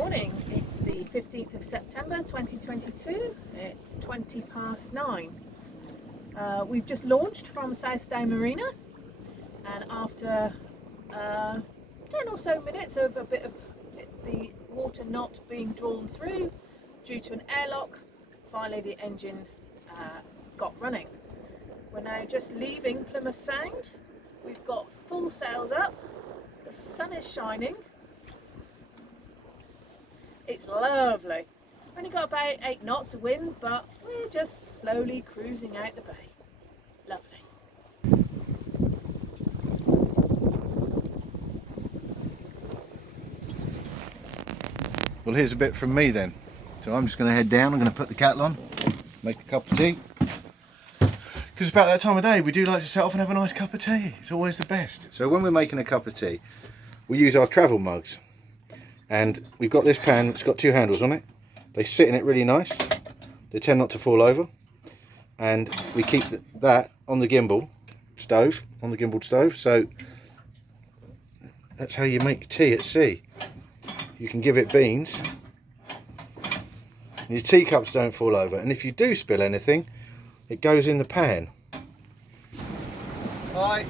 morning. It's the 15th of September 2022. It's 20 past 9. We've just launched from Southdown Marina, and after 10 or so minutes of a bit of the water not being drawn through due to an airlock, finally the engine got running. We're now just leaving Plymouth Sound. We've got full sails up, the sun is shining. It's lovely. Only got about 8 knots of wind, but we're just slowly cruising out the bay. Lovely. Well, here's a bit from me then. So I'm just going to head down. I'm going to put the kettle on, make a cup of tea. Because it's about that time of day, we do like to set off and have a nice cup of tea. It's always the best. So when we're making a cup of tea, we use our travel mugs. And we've got this pan, it's got 2 handles on it. They sit in it really nice. They tend not to fall over. And we keep that on the gimbal stove, So that's how you make tea at sea. You can give it beans. And your teacups don't fall over. And if you do spill anything, it goes in the pan. Hi,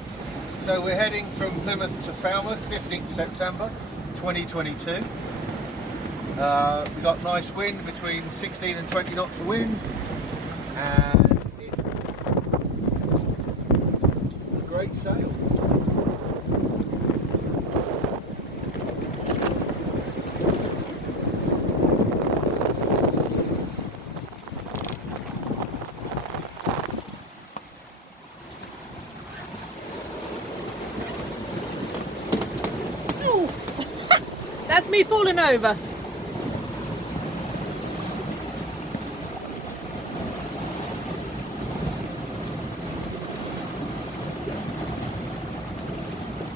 so we're heading from Plymouth to Falmouth, 15th September 2022. We've got nice wind, between 16 and 20 knots of wind, and it's a great sail. That's me falling over.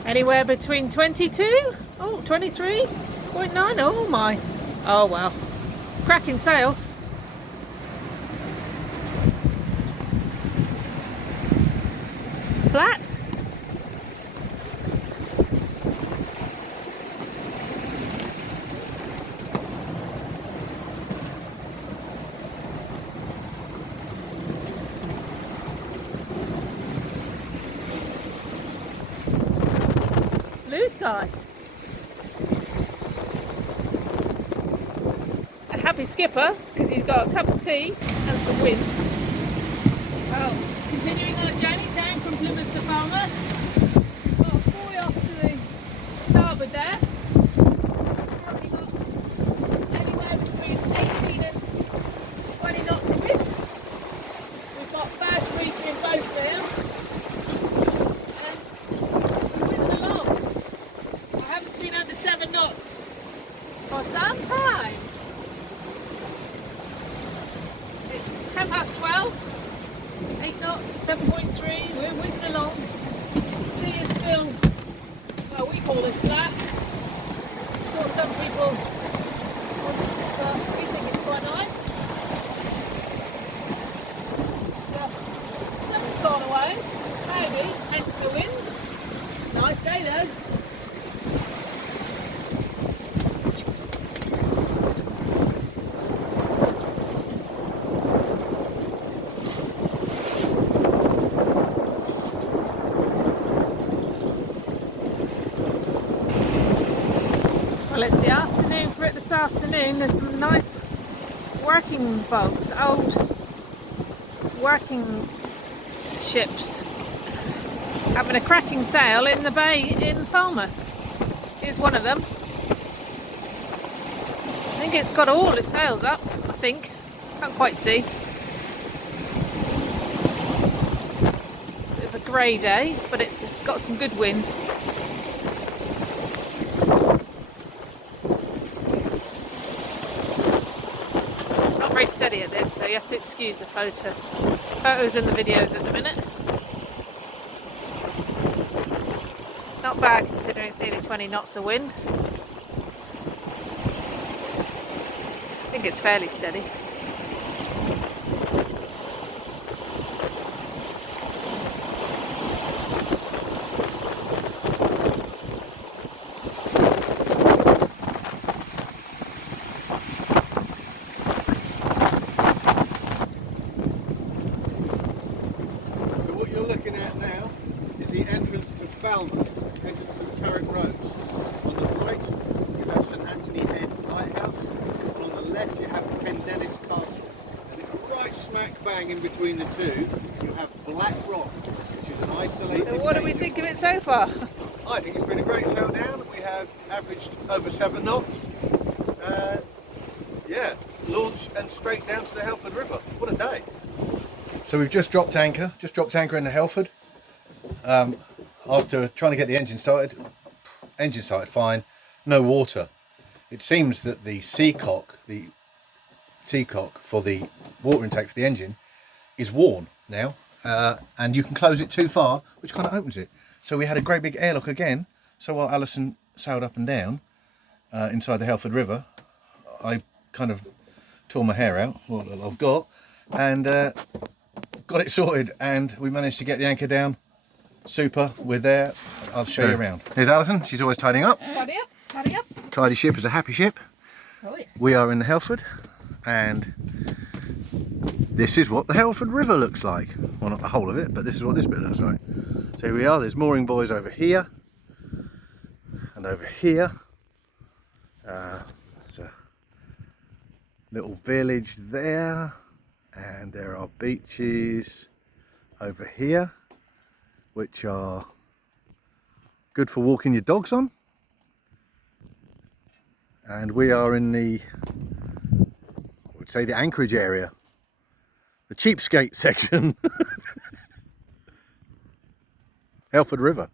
Anywhere between 22, 23.9, oh my, oh wow, cracking sail. Flat. Blue sky. A happy skipper because he's got a cup of tea and some wind. Well, continuing our journey down from Plymouth to Falmouth. Got a buoy off to the starboard there. Probably got anywhere between 18 and 20 knots of wind. We've got fast reef in both now. Under 7 knots for some time. It's 10 past 12, 8 knots, 7.3, we're whizzing along. Sea is still, well, we call it flat. For some people, but we think it's quite nice. So, sun's gone away, maybe, hence the wind. Nice day though. Well, it's the afternoon for it this afternoon. There's some nice working boats, old working ships, having a cracking sail in the bay in Falmouth. Here's one of them. I think it's got all its sails up, I think. Can't quite see. Bit of a grey day, but it's got some good wind. Very steady at this, so you have to excuse the photos and the videos at the minute. Not bad considering it's nearly 20 knots of wind. I think it's fairly steady. smack bang in between the two, you have Black Rock, which is an isolated. So what do we think of it so far? I think it's been a great sail down. We have averaged over 7 knots. Yeah, launch and straight down to the Helford River. What a day. So we've just dropped anchor in the Helford. After trying to get the engine started fine, no water. It seems that the seacock for the water intake for the engine is worn now, and you can close it too far, which kind of opens it. So we had a great big airlock again. So while Alison sailed up and down inside the Helford River, I kind of tore my hair out, what I've got, and got it sorted, and we managed to get the anchor down. Super, we're there. I'll show you around. Here's Alison, she's always tidying up. Tidy up, tidy up. Tidy ship is a happy ship. Oh yes. We are in the Helford, and this is what the Helford River looks like. Well, not the whole of it, but this is what this bit looks like. So here we are, there's mooring buoys over here, and over here. There's a little village there, and there are beaches over here, which are good for walking your dogs on. And we are in the, I would say, the anchorage area, the cheapskate section. Helford River.